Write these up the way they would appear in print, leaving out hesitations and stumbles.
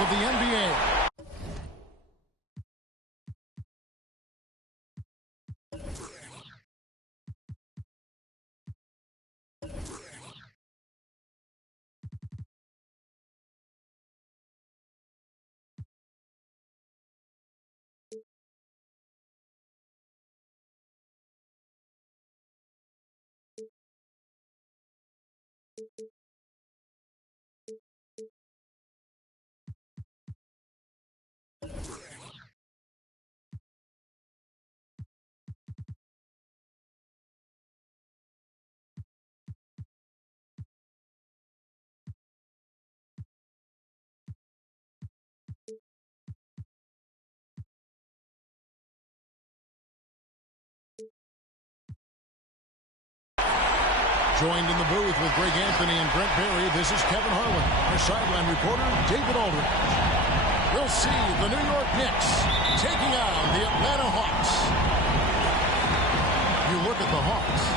of the NBA. Joined in the booth with Greg Anthony and Brent Barry, this is Kevin Harlan. Our sideline reporter, David Aldridge. We'll see the New York Knicks taking on the Atlanta Hawks. You look at the Hawks.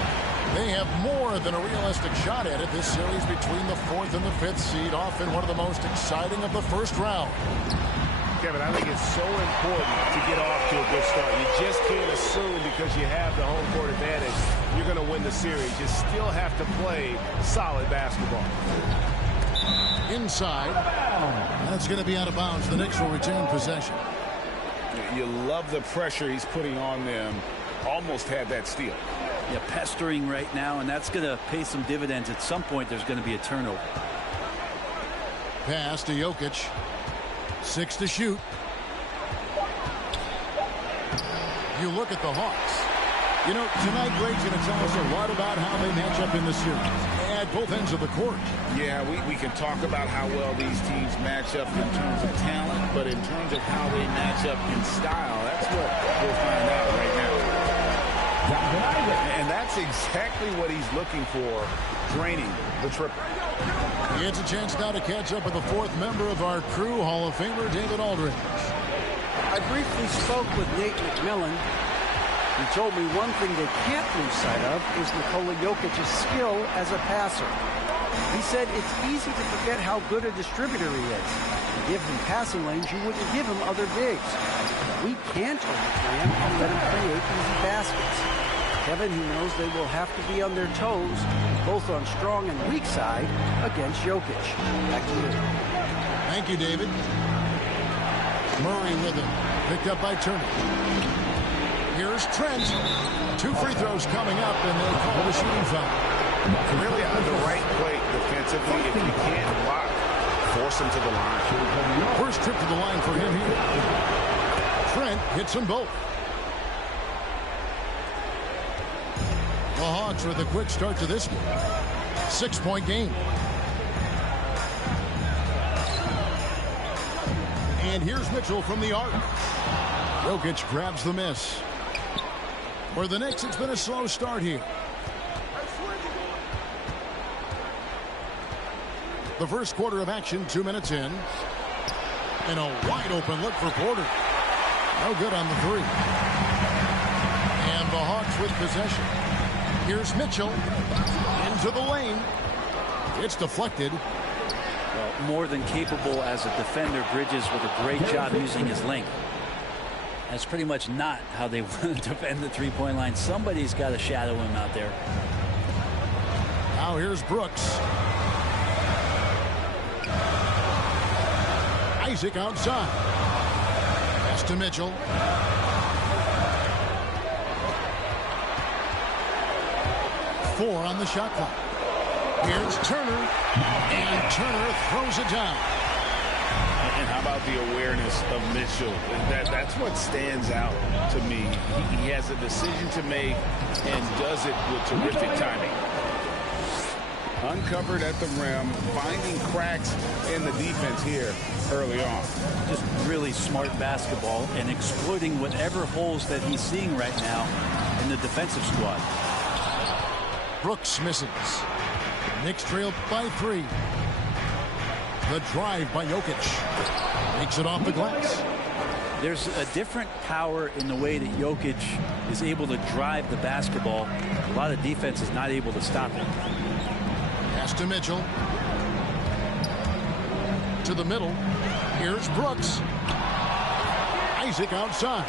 They have more than a realistic shot at it this series between the 4th and the 5th seed, often one of the most exciting of the first round. Kevin, I think it's so important to get off to a good start. You just can't assume because you have the home court advantage you're going to win the series. You still have to play solid basketball. Inside. That's going to be out of bounds. The Knicks will retain possession. You love the pressure he's putting on them. Almost had that steal. Yeah, pestering right now, and that's going to pay some dividends. At some point, there's going to be a turnover. Pass to Jokic. 6 to shoot. You look at the Hawks. You know, tonight Greg's going to tell us a lot about how they match up in the series at both ends of the court. Yeah, we can talk about how well these teams match up in terms of talent, but in terms of how they match up in style, that's what we'll find out right now. And that's exactly what he's looking for, draining the triple. He gets a chance now to catch up with the 4th member of our crew, Hall of Famer David Aldridge. I briefly spoke with Nate McMillan. He told me one thing they can't lose sight of is Nikola Jokic's skill as a passer. He said it's easy to forget how good a distributor he is. To give him passing lanes, you wouldn't give him other bigs. We can't overplay him and let him create easy baskets. Kevin, he knows they will have to be on their toes, both on strong and weak side, against Jokic. Back to you. Thank you, David. Murray with him. Picked up by Turner. Here's Trent. 2 free throws coming up, and they'll call the shooting foul. Really on the right play defensively. If you can't block, force him to the line. First trip to the line for him here. Trent hits them both. The Hawks with a quick start to this one. 6-point game. And here's Mitchell from the arc. Jokic grabs the miss. For the Knicks, it's been a slow start here. The first quarter of action, 2 minutes in. And a wide open look for Porter. No good on the 3. And the Hawks with possession. Here's Mitchell into the lane. It's deflected. Well, more than capable as a defender. Bridges with a great job using his length. That's pretty much not how they want to defend the three-point line. Somebody's got to shadow him out there. Now here's Brooks. Isaac outside. Pass to Mitchell. Four on the shot clock. Here's Turner. And Turner throws it down. And how about the awareness of Mitchell? That's what stands out to me. He has a decision to make and does it with terrific timing. Uncovered at the rim, finding cracks in the defense here early on. Just really smart basketball and exploiting whatever holes that he's seeing right now in the defensive squad. Brooks misses. Knicks trailed by 3. The drive by Jokic. Makes it off the glass. There's a different power in the way that Jokic is able to drive the basketball. A lot of defense is not able to stop it. Pass to Mitchell. To the middle. Here's Brooks. Isaac outside.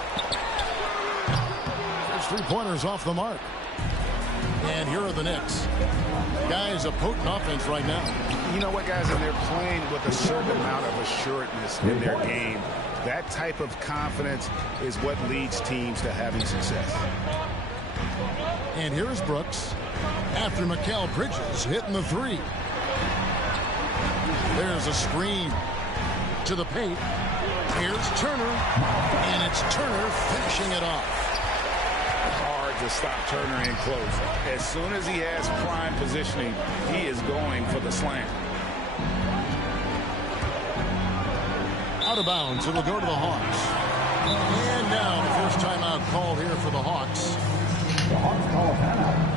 There's 3-pointers off the mark. And here are the Knicks. Guys, a potent offense right now. You know what, guys? And they're playing with a certain amount of assuredness in their game. That type of confidence is what leads teams to having success. And here is Brooks. After Mikal Bridges hitting the three. There's a screen to the paint. Here's Turner. And it's Turner finishing it off. Hard to stop Turner in close. As soon as he has prime positioning, he is going for the slam. Out of bounds. It'll go to the Hawks. And now the first timeout call here for the Hawks. The Hawks call a timeout.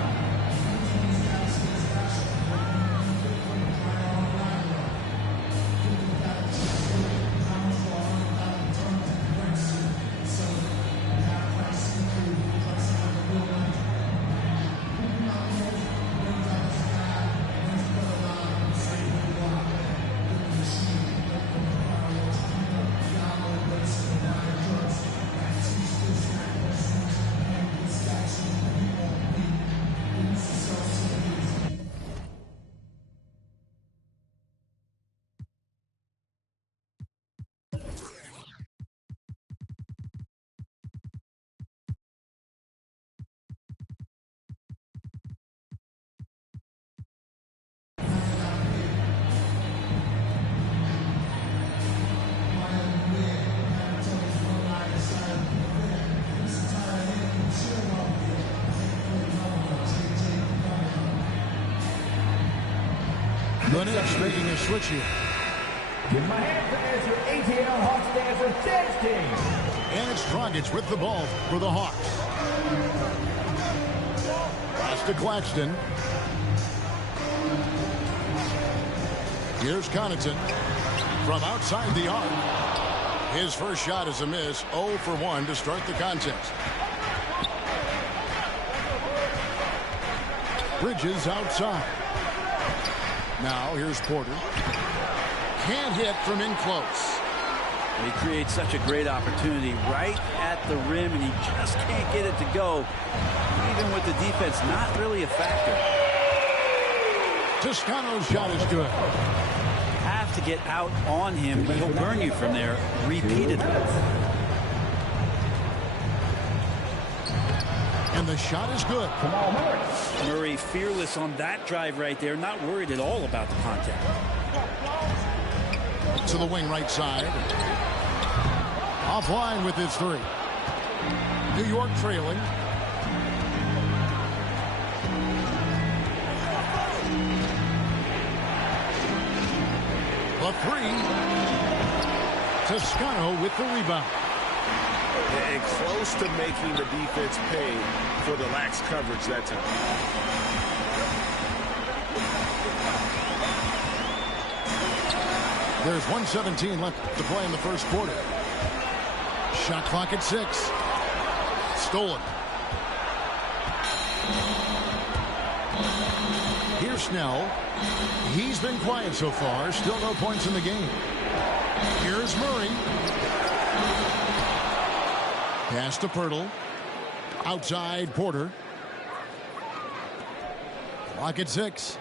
The Knicks making a switch here. Give my hand as your ATL Hawks dancer dance team. And it's Dragic with the ball for the Hawks. Pass to Claxton. Here's Connaughton from outside the arc. His first shot is a miss. 0 for 1 to start the contest. Bridges outside. Now here's Porter. Can't hit from in close. He creates such a great opportunity right at the rim, and he just can't get it to go. Even with the defense not really a factor. Toscano's shot is good. Have to get out on him. He'll burn you from there repeatedly. And the shot is good. Murray fearless on that drive right there. Not worried at all about the contact. To the wing right side. Offline with his three. New York trailing. The three. Toscano with the rebound. And close to making the defense pay for the lax coverage that time. There's 1:17 left to play in the first quarter. Shot clock at 6. Stolen. Here's Snell. He's been quiet so far. Still no points in the game. Here's Murray. Pass to Pirtle. Outside Porter. Clock at 6.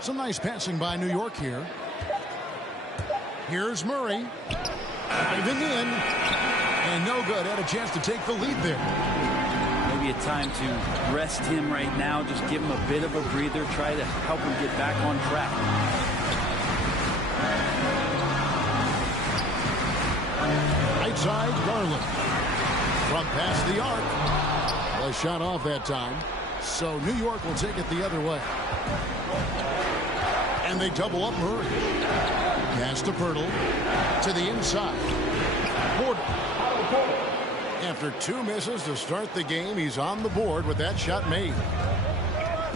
Some nice passing by New York here. Here's Murray. Diving in. And no good. Had a chance to take the lead there. Maybe a time to rest him right now. Just give him a bit of a breather. Try to help him get back on track. Right side, Garland. From past the arc. Well, shot off that time. So New York will take it the other way. And they double up Murray. Pass to Pirtle. To the inside. Porter. After 2 misses to start the game, he's on the board with that shot made.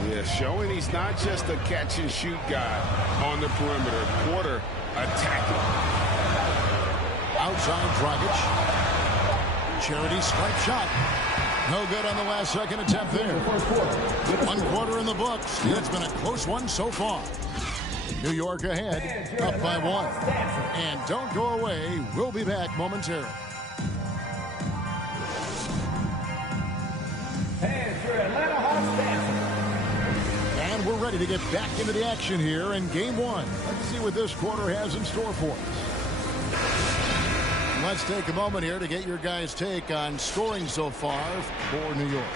Yeah, showing he's not just a catch-and-shoot guy on the perimeter. Porter attacking. Outside Dragic. Charity stripe shot. No good on the last second attempt there. 1 quarter in the books. It's been a close one so far. New York ahead, up by 1. And don't go away. We'll be back momentarily. And your Atlanta Hawks dancer. And we're ready to get back into the action here in Game 1. Let's see what this quarter has in store for us. Let's take a moment here to get your guys' take on scoring so far for New York.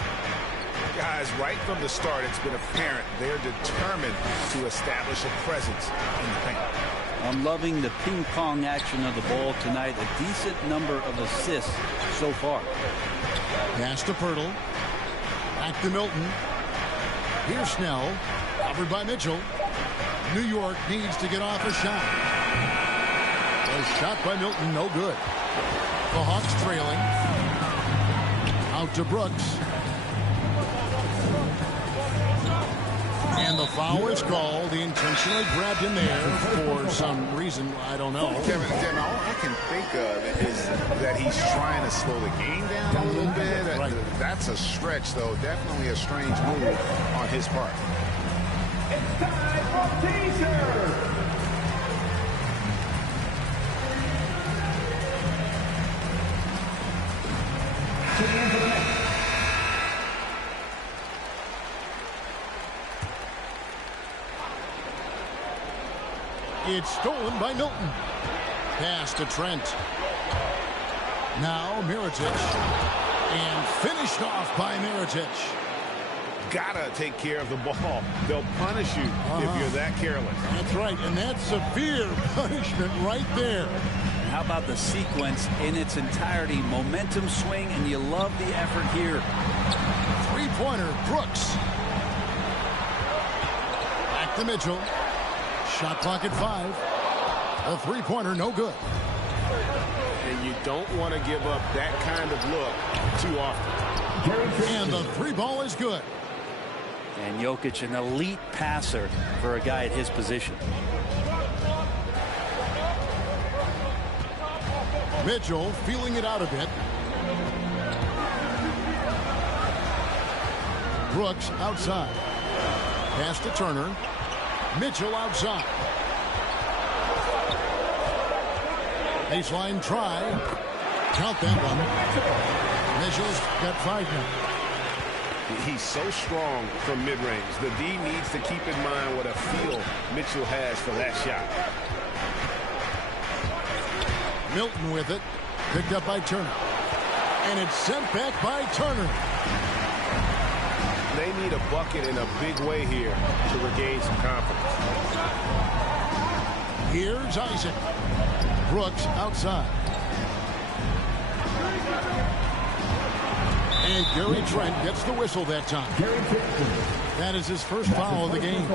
Guys, right from the start, it's been apparent they're determined to establish a presence in the paint. I'm loving the ping-pong action of the ball tonight. A decent number of assists so far. Pass to Pirtle. Back to Milton. Here's Snell. Covered by Mitchell. New York needs to get off a shot. A shot by Milton, no good. The Hawks trailing. Out to Brooks. And the foul is called. He intentionally grabbed him there for some reason. I don't know. Kevin, all I can think of is that he's trying to slow the game down a little bit. Right. That's a stretch, though. Definitely a strange move on his part. It's time for teaser. It's stolen by Milton. Pass to Trent. Now Mirotic. And finished off by Mirotic. Gotta take care of the ball. They'll punish you if you're that careless. That's right, and that's severe punishment right there. And how about the sequence in its entirety? Momentum swing, and you love the effort here. Three-pointer, Brooks. Back to Mitchell. Shot clock at 5. A three-pointer, no good. And you don't want to give up that kind of look too often. And the three ball is good. And Jokic, an elite passer for a guy at his position. Mitchell feeling it out a bit. Brooks outside. Pass to Turner. Mitchell outside. Baseline try. Count that one. Mitchell's got 5 now. He's so strong from mid-range. The D needs to keep in mind what a feel Mitchell has for that shot. Milton with it. Picked up by Turner. And it's sent back by Turner. They need a bucket in a big way here to regain some confidence. Here's Isaac. Brooks outside. And Gary Trent gets the whistle that time. That is his first foul of the game.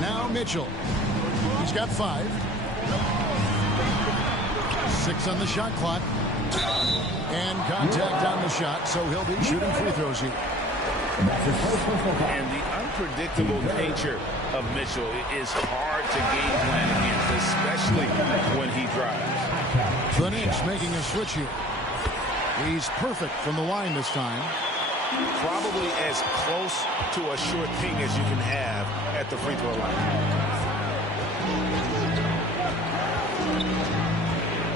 Now Mitchell. He's got 5. 6 on the shot clock. And contact on the shot, so he'll be shooting free throws here. And the unpredictable nature of Mitchell is hard to game plan against, especially when he drives. The Knicks making a switch here. He's perfect from the line this time. Probably as close to a sure thing as you can have at the free throw line.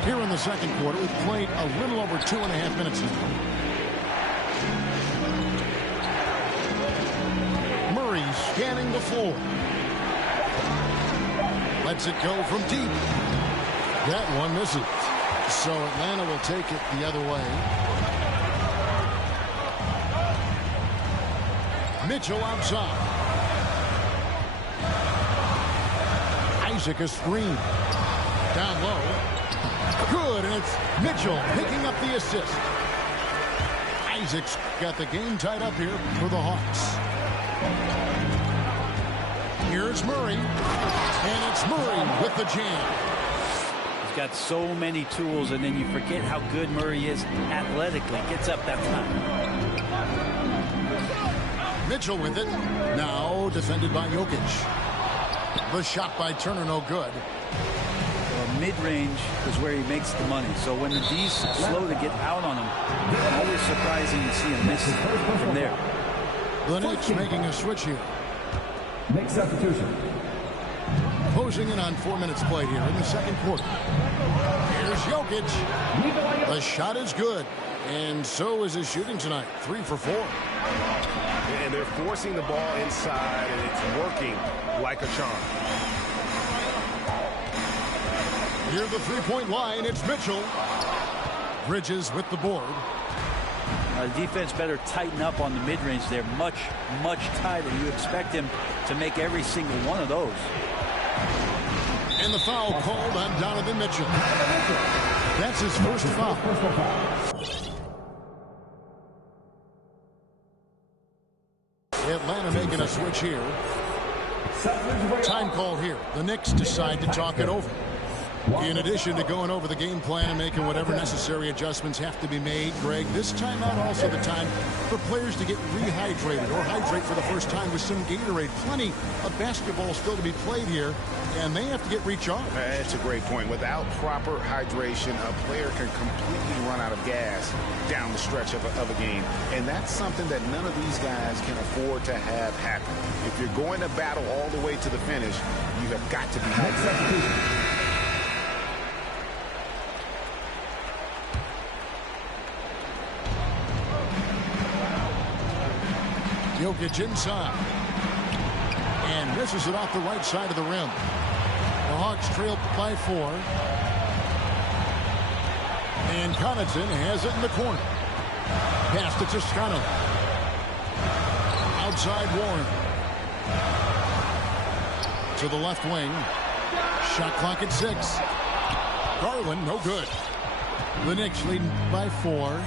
Here in the second quarter, we've played a little over 2.5 minutes now. Murray scanning the floor. Lets it go from deep. That one misses. So Atlanta will take it the other way. Mitchell outside. Isaac a screen. Down low. Good, and it's Mitchell picking up the assist. Isaac's got the game tied up here for the Hawks. Here's Murray, and it's Murray with the jam. He's got so many tools, and then you forget how good Murray is athletically. Gets up that time. Mitchell with it. Now defended by Jokic. The shot by Turner, no good. Mid-range is where he makes the money. So when the D's slow to get out on him, surprising to see him miss from there. The Knicks making a switch here. Knicks substitution. Closing in on 4 minutes played here in the second quarter. Here's Jokic. The shot is good. And so is his shooting tonight. 3 for 4. And they're forcing the ball inside, and it's working like a charm. Near the three-point line, it's Mitchell. Bridges with the board. The defense better tighten up on the mid-range. They're much, much tighter. You expect him to make every single one of those. And the foul called on Donovan Mitchell. That's his first foul. Atlanta making a switch here. Time call here. The Knicks decide to talk it over. In addition to going over the game plan and making whatever necessary adjustments have to be made, Greg, this timeout also the time for players to get rehydrated or hydrate for the first time with some Gatorade. Plenty of basketball still to be played here, and they have to get recharged. That's a great point. Without proper hydration, a player can completely run out of gas down the stretch of a game. And that's something that none of these guys can afford to have happen. If you're going to battle all the way to the finish, you have got to be hydrated. Jokic inside. And misses it off the right side of the rim. The Hawks trail by 4. And Connaughton has it in the corner. Pass to Toscano. Outside Warren. To the left wing. Shot clock at 6. Garland, no good. The Knicks leading by 4.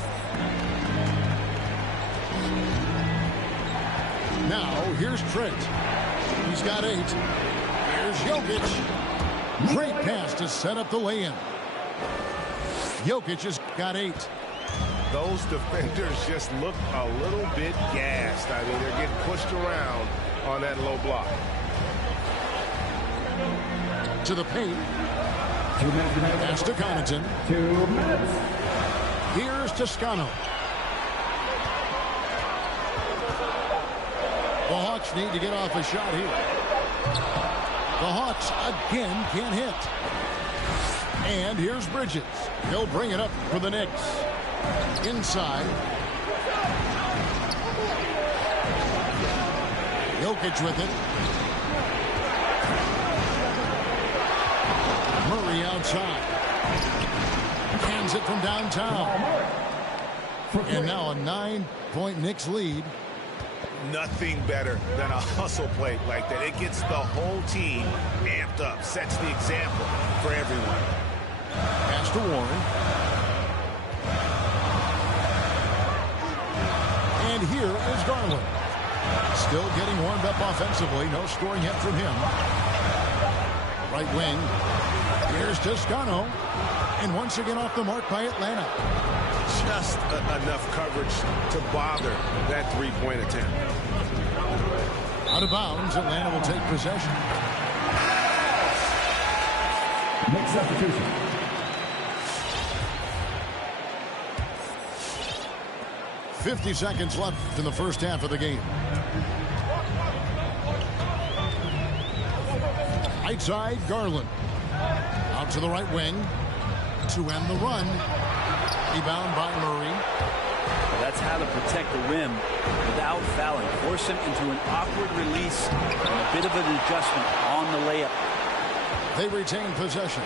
Now, here's Trent. He's got 8. Here's Jokic. Great pass to set up the lay-in. Jokic has got 8. Those defenders just look a little bit gassed. I mean, they're getting pushed around on that low block. To the paint. 2 minutes. Pass to Connaughton. 2 minutes. Here's Toscano. The Hawks need to get off a shot here. The Hawks again can't hit. And here's Bridges. He'll bring it up for the Knicks. Inside. Jokic with it. Murray outside. Hands it from downtown. And now a 9-point Knicks lead. Nothing better than a hustle play like that. It gets the whole team amped up, sets the example for everyone. Pass to Warren. And here is Garland. Still getting warmed up offensively. No scoring yet from him. Right wing. Here's Toscano. And once again off the mark by Atlanta. Just enough coverage to bother that three-point attempt. Out of bounds, Atlanta will take possession. Knicks substitution. .50 seconds left in the first half of the game. Right side, Garland. Out to the right wing. To end the run. Rebound by Murray. That's how to protect the rim without fouling. Force him into an awkward release and a bit of an adjustment on the layup. They retain possession.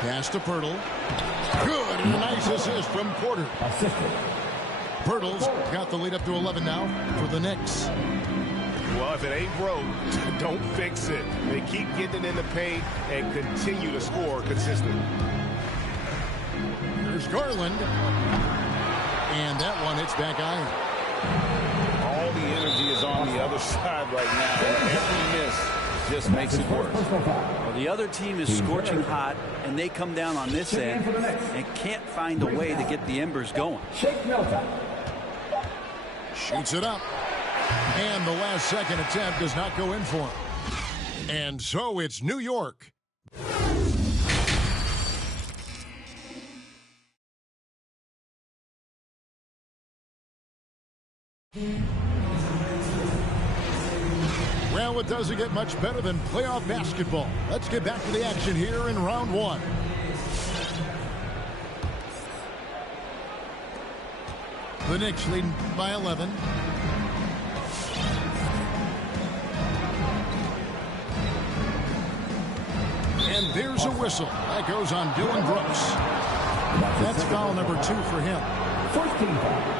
Pass to Pirtle. Good, and a nice assist from Porter. Assisted. Pirtle's got the lead up to 11 now for the Knicks. Well, if it ain't broke, don't fix it. They keep getting it in the paint and continue to score consistently. Here's Garland. And that one hits back iron. All the energy is on the other side right now, and every miss just makes it worse. Well, the other team is scorching hot, and they come down on this end and can't find a way to get the embers going. Shake Milton. Shoots it up. And the last second attempt does not go in for him. And so it's New York. Well, it doesn't get much better than playoff basketball. Let's get back to the action here in round one. The Knicks leading by 11. And there's a whistle. That goes on Dylan Brooks. That's foul number 2 for him. First team foul.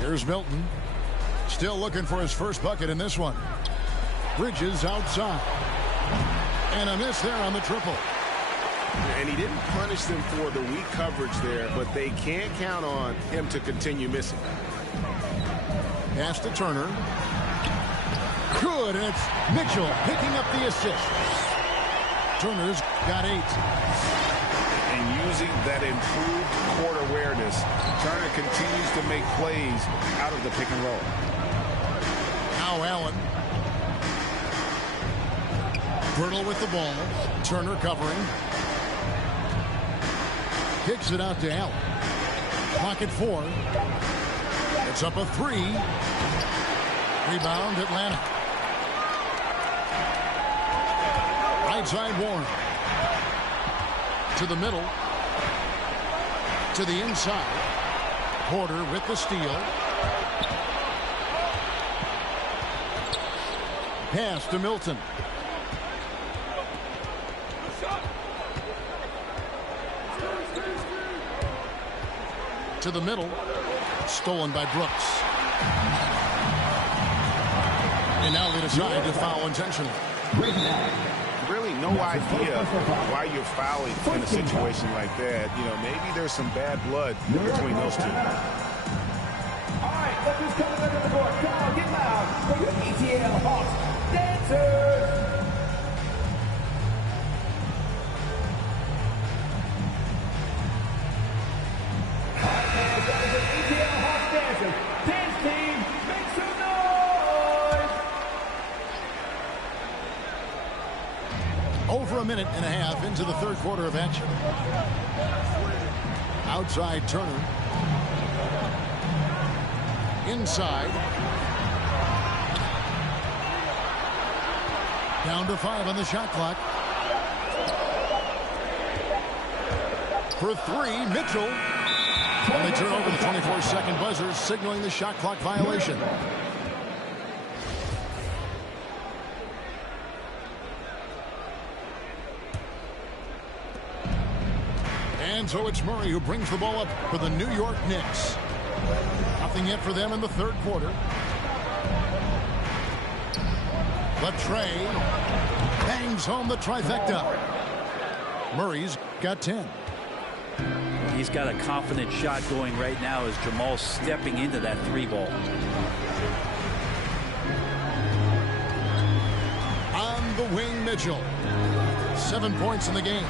Here's Milton. Still looking for his first bucket in this one. Bridges outside. And a miss there on the triple. And he didn't punish them for the weak coverage there, but they can't count on him to continue missing. Pass to Turner. Good, and it's Mitchell picking up the assist. Turner's got 8. And using that improved court awareness, Turner continues to make plays out of the pick and roll. Now Allen. Brittle with the ball. Turner covering. Kicks it out to Allen. Clock at 4. It's up a 3. Rebound Atlanta. Right side Warren. To the middle. To the inside. Porter with the steal. Pass to Milton. To the middle. Stolen by Brooks. And now they decide to foul intentionally. Really no idea why you're fouling in a situation like that. You know, maybe there's some bad blood between those two. All right, look who's coming under the court. Come on, get loud for your ETL Hawks dancers. Dance team, make some noise! Over a minute and a half into the third quarter of action. Outside Turner. Inside. Down to 5 on the shot clock. For 3, Mitchell. And they turn over the 24-second buzzer, signaling the shot clock violation. And so it's Murray who brings the ball up for the New York Knicks. Nothing yet for them in the third quarter. But Trey bangs home the trifecta. Murray's got 10. He's got a confident shot going right now as Jamal's stepping into that 3 ball. On the wing, Mitchell. 7 points in the game.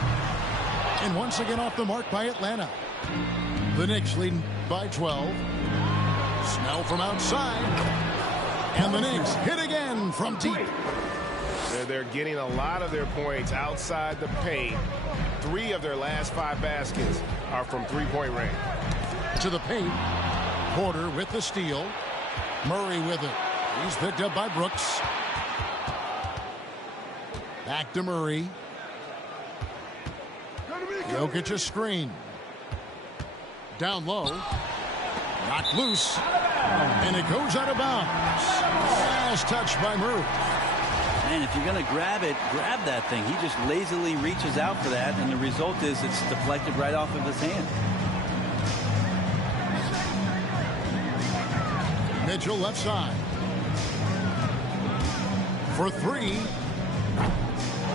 And once again off the mark by Atlanta. The Knicks leading by 12. Snell from outside. And the Knicks hit again from deep. They're getting a lot of their points outside the paint. 3 of their last 5 baskets are from 3-point range. To the paint. Porter with the steal. Murray with it. He's picked up by Brooks. Back to Murray. Jokic a screen. Down low. Knocked loose. And it goes out of bounds. Last touch by Murray. And if you're going to grab it, grab that thing. He just lazily reaches out for that, and the result is it's deflected right off of his hand. Mitchell left side. For 3.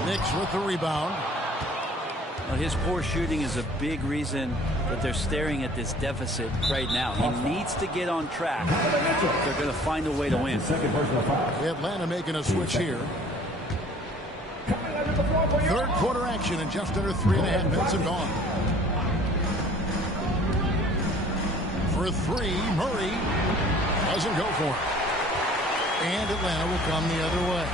Knicks with the rebound. Well, his poor shooting is a big reason that they're staring at this deficit right now. He needs to get on track. They're going to find a way to win. Atlanta making a switch here. Third quarter action in just under 3.5 minutes have gone. For 3, Murray doesn't go for it. And Atlanta will come the other way.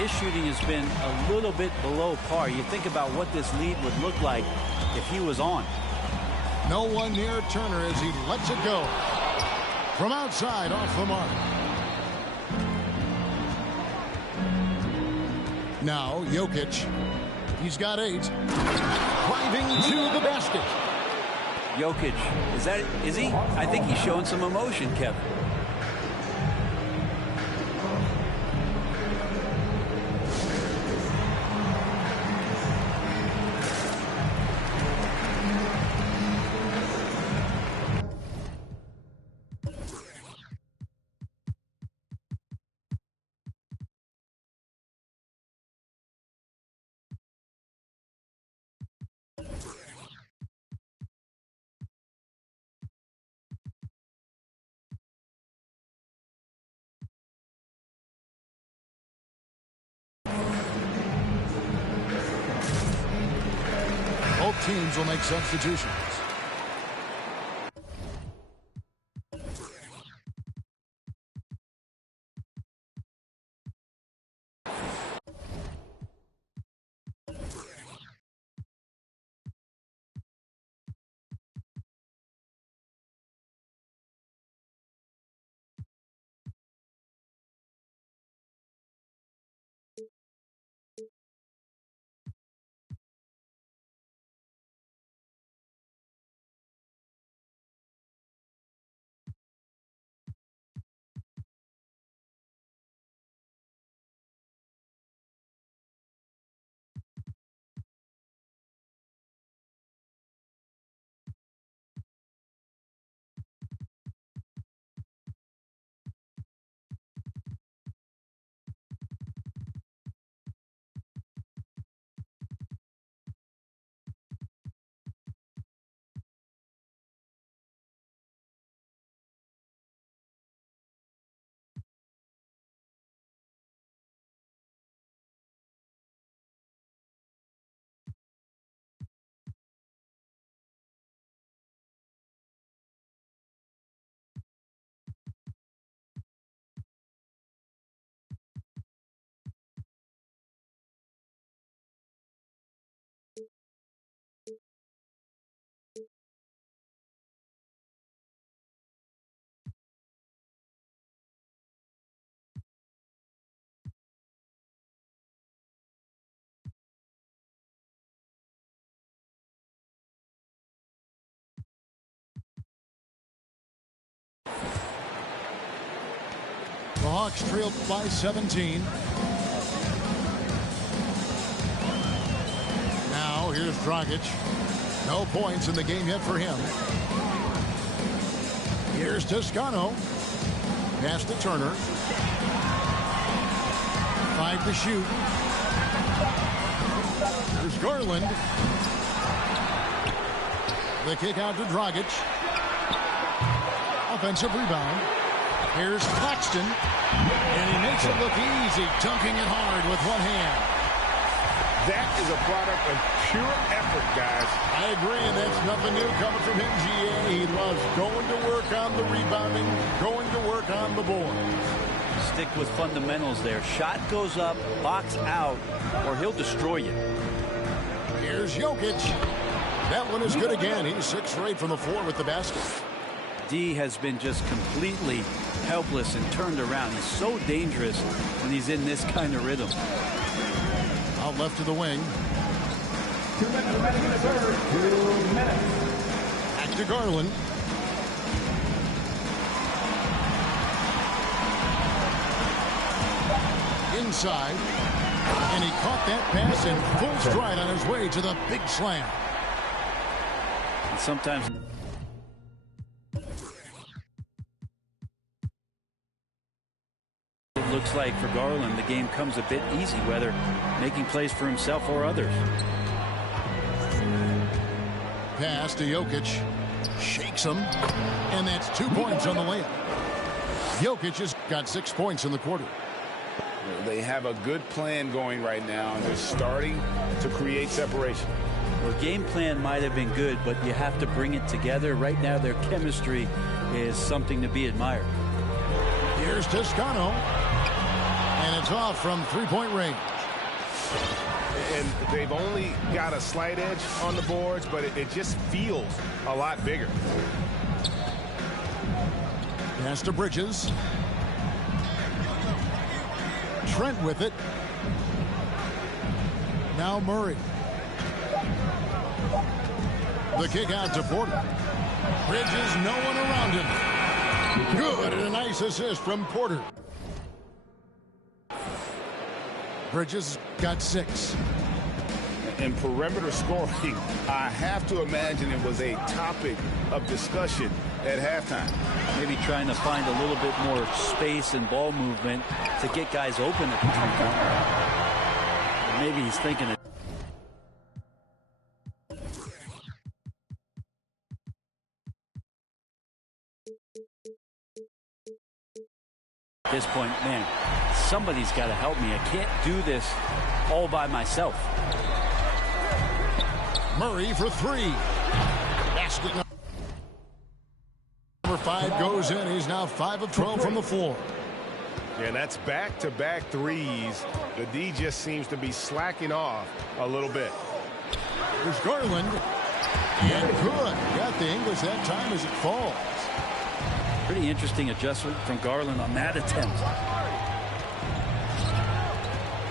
his shooting has been a little bit below par. You think about what this lead would look like if he was on. No one near Turner as he lets it go. From outside, off the mark. Now, Jokic. He's got 8. Driving to the basket. Jokic, is he? I think he's showing some emotion, Kevin. Both teams will make substitutions. The Hawks trailed by 17. Now here's Dragic. No points in the game yet for him. Here's Toscano. Pass to Turner. 5 to shoot. Here's Garland. The kick out to Dragic. Offensive rebound. Here's Claxton. And he makes it look easy, dunking it hard with one hand. That is a product of pure effort, guys. I agree, and that's nothing new coming from him, GA. He loves going to work on the rebounding, going to work on the board. Stick with fundamentals there. Shot goes up, box out, or he'll destroy you. Here's Jokic. That one is good again. He's 6 straight from the floor with the basket. D has been just completely helpless and turned around. He's so dangerous when he's in this kind of rhythm. Out left to the wing. 2 minutes remaining in the third. 2 minutes. Back to Garland. Inside. And he caught that pass in full stride on his way to the big slam. And sometimes... looks like for Garland the game comes a bit easy, whether making plays for himself or others. Pass to Jokic. Shakes him. And that's 2 points on the layup. Jokic has got 6 points in the quarter. They have a good plan going right now, and they're starting to create separation. Well, game plan might have been good, but you have to bring it together. Right now their chemistry is something to be admired. Here's Toscano. And it's off from three-point range. And they've only got a slight edge on the boards, but it just feels a lot bigger. Pass to Bridges. Trent with it. Now Murray. The kick out to Porter. Bridges, no one around him. Good, and a nice assist from Porter. Bridges got 6. In perimeter scoring, I have to imagine it was a topic of discussion at halftime. Maybe trying to find a little bit more space and ball movement to get guys open at the 3-point line. Maybe he's thinking it. At this point, man, somebody's got to help me. I can't do this all by myself. Murray for 3. Basket number 5 goes in. He's now 5 of 12 from the floor. Yeah, that's back-to-back threes. The D just seems to be slacking off a little bit. There's Garland. And good. Got the English that time as it falls. Pretty interesting adjustment from Garland on that attempt.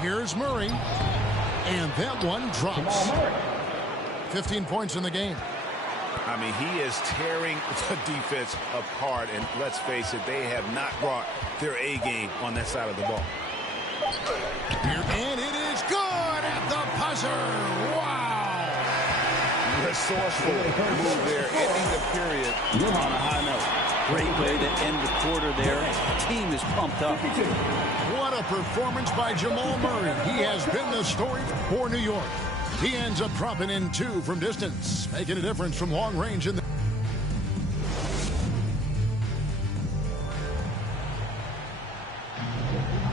Here's Murray. And that one drops. 15 points in the game. I mean, he is tearing the defense apart. And let's face it, they have not brought their A game on that side of the ball. And it is good at the buzzer. Wow. Resourceful move there, ending the period on a high note. Great way to end the quarter there. The team is pumped up. What a performance by Jamal Murray. He has been the story for New York. He ends up dropping in 2 from distance, making a difference from long range in the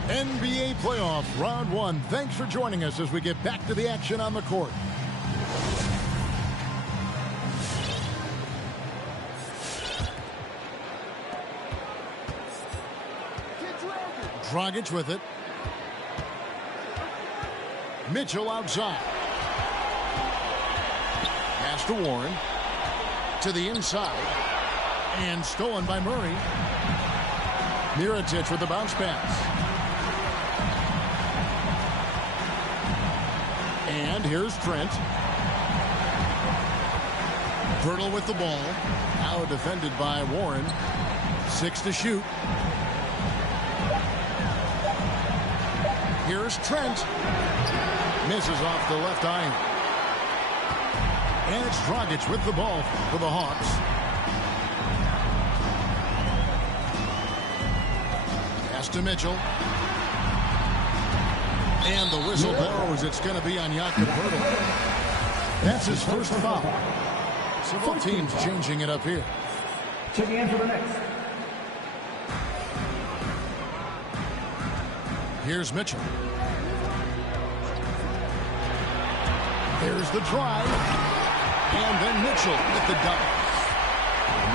NBA playoff round 1. Thanks for joining us as we get back to the action on the court. Dragic with it. Mitchell outside. Pass to Warren. To the inside. And stolen by Murray. Mirotic with the bounce pass. And here's Trent. Pirtle with the ball. Now defended by Warren. 6 to shoot. Here's Trent. Misses off the left iron. And it's Dragic with the ball for the Hawks. Pass to Mitchell. And the whistle blows. It's going to be on Jakob Pirtle. That's his first foul. So both teams changing it up here. Checking in for the Knicks. Here's Mitchell. There's the drive. And then Mitchell with the dunk.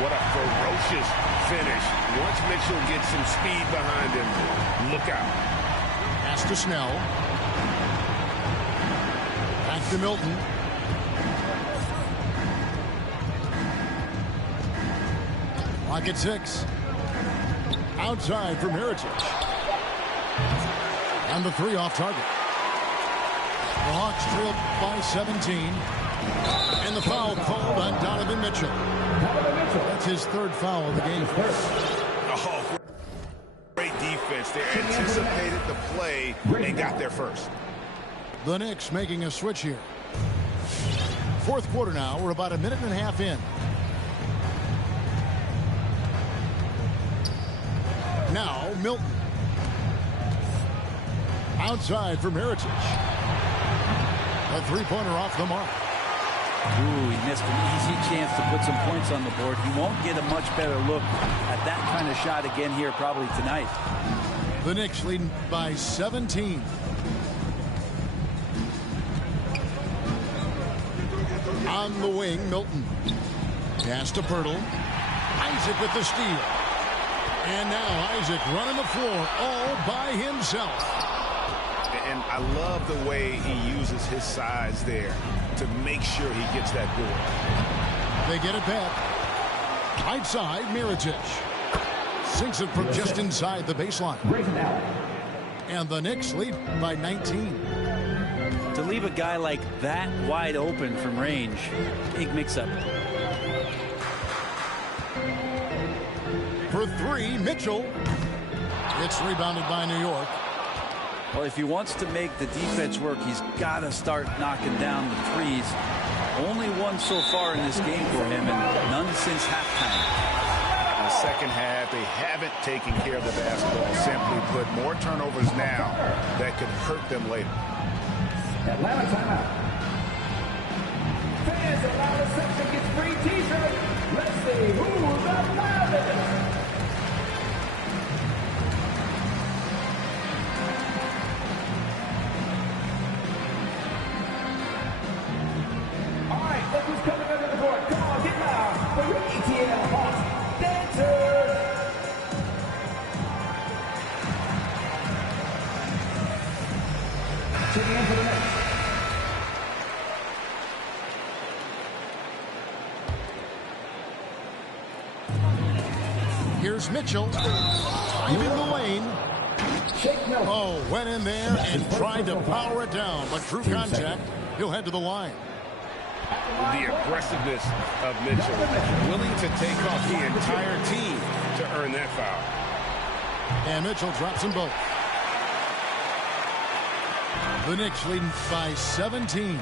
What a ferocious finish. Once Mitchell gets some speed behind him, look out. Pass to Snell. Back to Milton. Clock at 6. Outside for Mirotic. And the 3 off target. The Hawks trailed by 17. And the foul called on Donovan Mitchell. That's his 3rd foul of the game. Oh, great defense. They anticipated the play and got there first. The Knicks making a switch here. 4th quarter now. We're about a minute and a half in. Now Milton. Outside for Mirotic. A 3-pointer off the mark. Ooh, he missed an easy chance to put some points on the board. He won't get a much better look at that kind of shot again here probably tonight. The Knicks leading by 17. On the wing, Milton. Pass to Pirtle. Isaac with the steal. And now Isaac running the floor all by himself. I love the way he uses his size there to make sure he gets that board. They get it back. Right side, Mirotic. Sinks it from just inside the baseline. And the Knicks lead by 19. To leave a guy like that wide open from range, big mix-up. For three, Mitchell. It's rebounded by New York. Well, if he wants to make the defense work, he's got to start knocking down the threes. Only one so far in this game for him, and none since halftime. In the second half, they haven't taken care of the basketball. Simply put, more turnovers now that could hurt them later. Atlanta timeout. Fans, allow the section gets free t-shirt. Let's see who's the loudest. All right, look who's coming under the court. Come on, get loud for your ETL Hawks dancers. Checking in for the Knicks. Here's Mitchell. Driving the lane. Oh, went in there and tried to power it down, but through contact, he'll head to the line. The aggressiveness of Mitchell, willing to take off the entire team to earn that foul. And Mitchell drops them both. The Knicks leading by 17.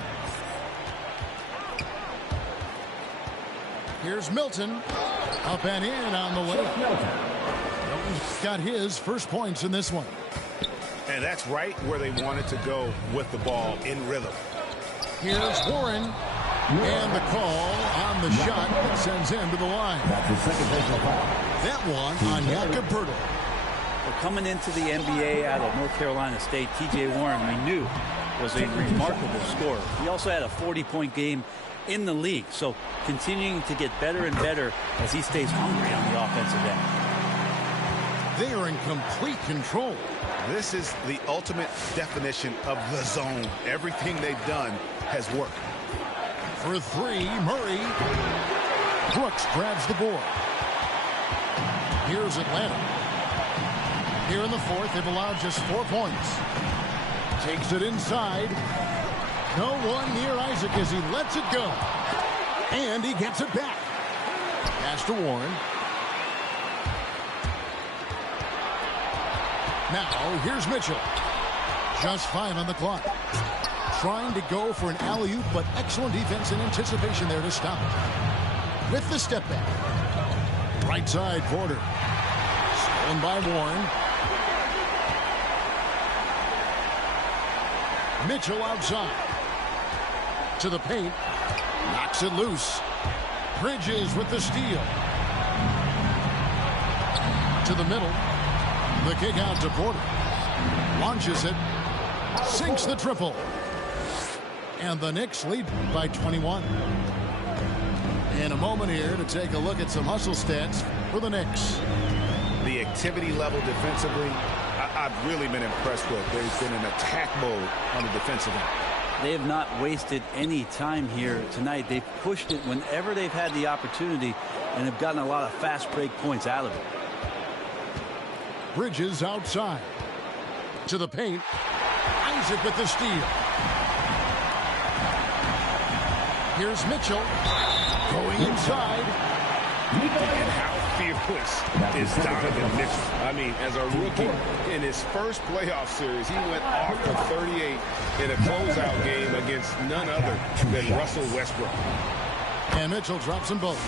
Here's Milton. Up and in on the way. Milton's got his first points in this one. And that's right where they wanted to go with the ball, in rhythm. Here's Warren. And the call on the shot that sends him to the line. That's his second personal foul. That one on Jakob Poeltl. Well, coming into the NBA out of North Carolina State, T.J. Warren, we knew, was a remarkable scorer. He also had a 40-point game in the league, so continuing to get better and better as he stays hungry on the offensive end. They are in complete control. This is the ultimate definition of the zone. Everything they've done has worked. For three, Murray. Brooks grabs the board. Here's Atlanta. Here in the fourth, they've allowed just 4 points. Takes it inside. No one near Isaac as he lets it go. And he gets it back. Pass to Warren. Now, here's Mitchell. Just 5 on the clock. Trying to go for an alley-oop, but excellent defense and anticipation there to stop it. With the step back. Right side, Porter. Stolen by Warren. Mitchell outside. To the paint. Knocks it loose. Bridges with the steal. To the middle. The kick out to Porter. Launches it. Sinks the triple. And the Knicks lead by 21. In a moment here to take a look at some hustle stats for the Knicks. The activity level defensively, I've really been impressed with. There's been an attack mode on the defensive end. They have not wasted any time here tonight. They've pushed it whenever they've had the opportunity and have gotten a lot of fast break points out of it. Bridges outside. To the paint. Isaac with the steal. Here's Mitchell. Going inside. And how fearless is Donovan Mitchell? I mean, as a rookie in his first playoff series, he went off for 38 in a closeout game against none other than Russell Westbrook. And Mitchell drops them both.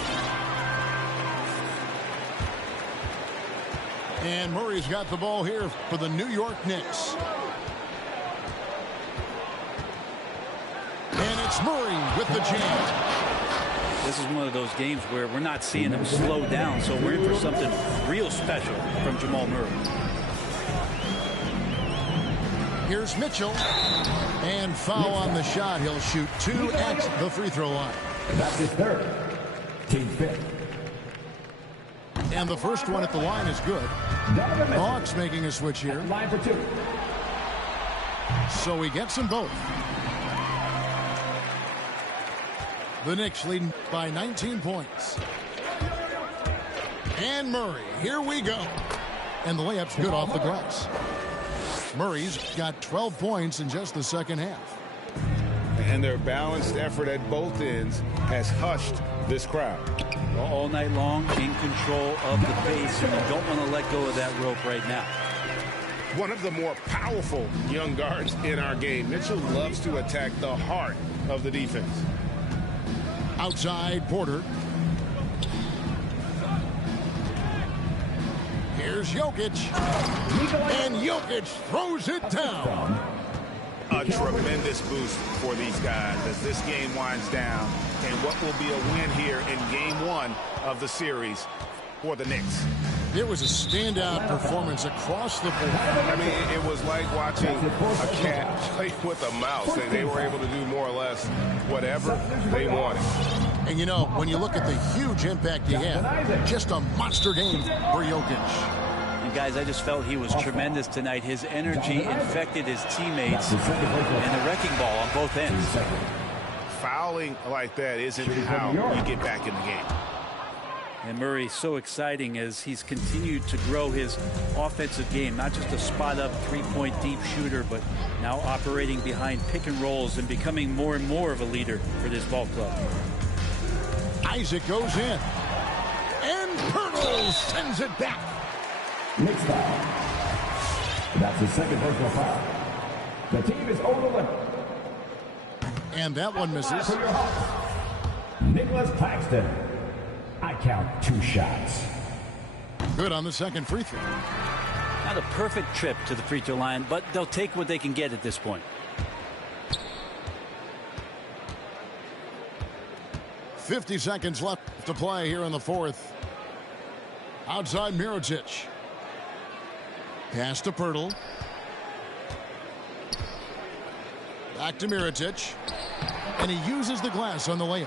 And Murray's got the ball here for the New York Knicks. And it's Murray with the jam. This is one of those games where we're not seeing him slow down, so we're in for something real special from Jamal Murray. Here's Mitchell. And foul on the shot. He'll shoot 2 at the free throw line. That's his third. Team fifth. And the first one at the line is good. Hawks making a switch here. Line for 2. so he gets them both. The Knicks leading by 19 points. And Murray, here we go. And the layup's good off the glass. Murray's got 12 points in just the second half. And their balanced effort at both ends has hushed this crowd. All night long, in control of the pace, and you don't want to let go of that rope right now. One of the more powerful young guards in our game. Mitchell loves to attack the heart of the defense. Outside Porter. Here's Jokic. And Jokic throws it down. A tremendous boost for these guys as this game winds down, and what will be a win here in game one of the series for the Knicks. It was a standout performance across the board. I mean, it was like watching a cat play with a mouse. They were able to do more or less whatever they wanted. And you know, when you look at the huge impact he had, just a monster game for Jokic. And guys, I just felt he was tremendous tonight. His energy infected his teammates, and the wrecking ball on both ends. Fouling like that isn't how you get back in the game. And Murray, so exciting as he's continued to grow his offensive game. Not just a spot-up three-point deep shooter, but now operating behind pick and rolls and becoming more and more of a leader for this ball club. Isaac goes in. And Pirtle sends it back. Knicks foul. That's his second personal foul. The team is over the limit. And that one misses. For your Hawks, Nicholas Claxton. I count 2 shots. Good on the second free throw. Not a perfect trip to the free throw line, but they'll take what they can get at this point. 50 seconds left to play here in the fourth. Outside Mirotic. Pass to Pirtle. Back to Mirotic. And he uses the glass on the layup.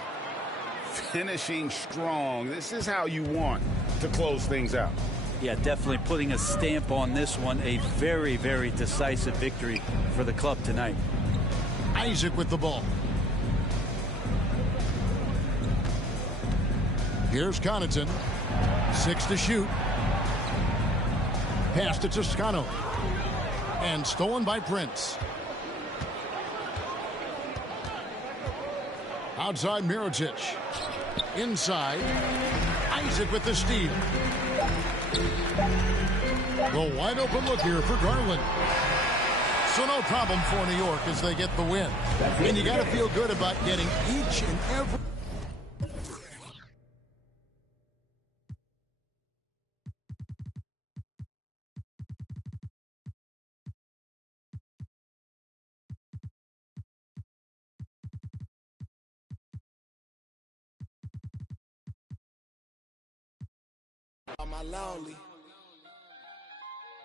Finishing strong. This is how you want to close things out. Yeah, definitely putting a stamp on this one. A very, very decisive victory for the club tonight. Isaac with the ball. Here's Connaughton. 6 to shoot. Pass to Toscano. And stolen by Prince. Outside Mirotic. Inside. Isaac with the steal. The wide open look here for Garland. So no problem for New York as they get the win. And you got to feel good about getting each and every... My lonely